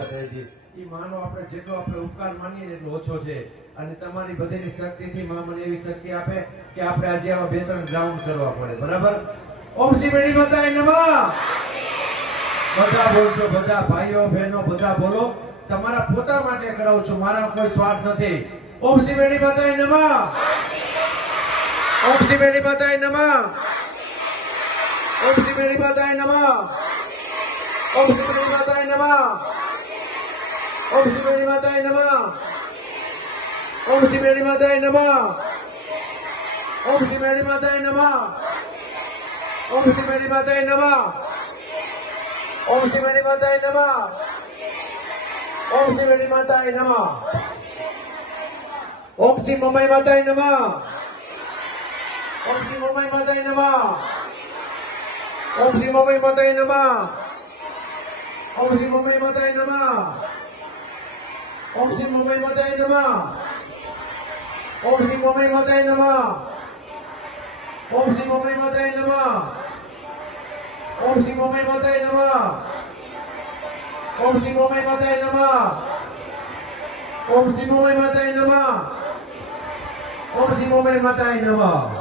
માતાજી ઈ માનો આપણે જેટલો આપણે ઉપકાર માનીએ ને એટલો ઓછો છે અને તમારી બધીની શક્તિથી માં મને એવી શક્તિ આપે કે આપણે આજે આવા 2-3 ગ્રાઉન્ડ કરવા પડે બરાબર ઓમ શ્રી મેળી માતાએ નમઃ બધા બોલજો બધા ભાઈઓ બહેનો બધા બોલો તમારા પોતા માટે કરાવું છું મારા કોઈ સ્વાર્થ નથી ઓમ શ્રી મેળી માતાએ નમઃ ઓમ શ્રી મેળી માતાએ નમઃ ઓમ શ્રી મેળી માતાએ નમઃ ઓમ શ્રી મેળી માતાએ નમઃ ઓમ શ્રી મેળી માતાએ નમઃ ઓમ શ્રી મેળી માતાએ નમઃ ઓમ શ્રી મેળી માતાએ નમઃ ઓમ શ્રી મેળી માતાએ નમઃ ઓમ શ્રી મેળી માતાએ નમઃ ઓમ શ્રી મેળી માતાએ નમઃ ઓમ શ્રી મમાઈ માતાએ નમઃ ઓમ શ્રી મમાઈ માતાએ નમઃ ઓમ શ્રી મમાઈ માતાએ નમઃ ઓમ શ્રી મમાઈ માતાએ નમઃ ઓમ શ્રી મમાઈ માતાએ નમઃ ઓમ શ્રી મમાઈ માતાએ નમઃ ઓમ શ્રી મમાઈ માતાએ નમઃ ઓમ શ્રી મમાઈ માતાએ નમઃ ઓમ શ્રી મમાઈ માતાએ નમઃ ઓમ શ્રી મમાઈ માતાએ નમઃ ઓમ શ્રી મમાઈ માતાએ નમઃ